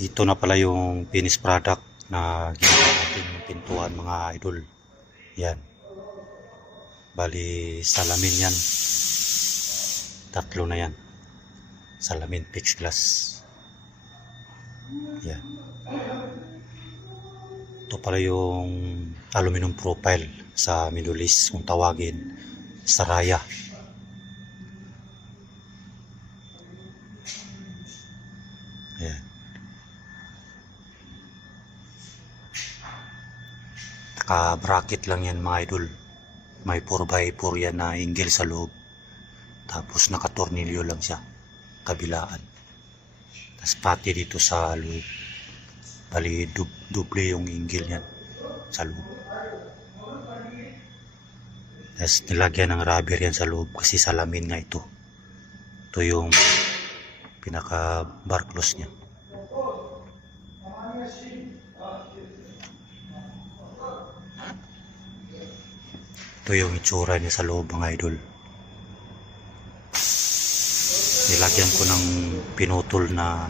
Ito na pala yung finished product na ginawa natin pintuan, mga idol. Yan. Bali salamin yan. Tatlo na yan. Salamin fixed glass. Yan. Ito pala yung aluminum profile sa Middle East, kung tawagin, Saraya. Ayan. Naka-bracket lang yan, mga idol. May 4x4 yan na hinggil sa loob. Tapos nakatornilyo lang siya, kabilaan. Tapos pati dito sa loob. Bali duble yung hinggil yan sa loob. Tapos nilagyan ng rubber yan sa loob kasi salamin nga ito. Ito yung pinaka bar close niya. Ito yung itsura niya sa loob, mga idol. Nilagyan ko ng pinutol na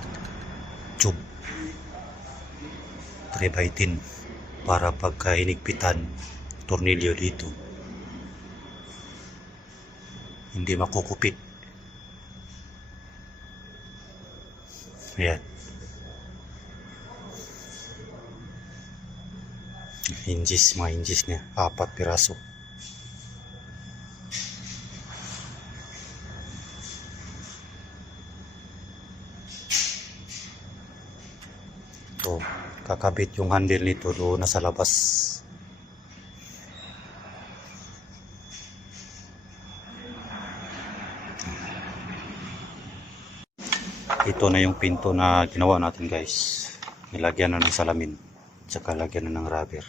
tube 3x10 para pagka hinigpitan tornilyo dito hindi makukupit. Ayan. Hinges, mga hinges niya, 4 piraso. Ito, kakabit yung handle nito doon nasa labas. Ito na yung pinto na ginawa natin, guys. Nilagyan na ng salamin, tsaka lagyan na ng rubber.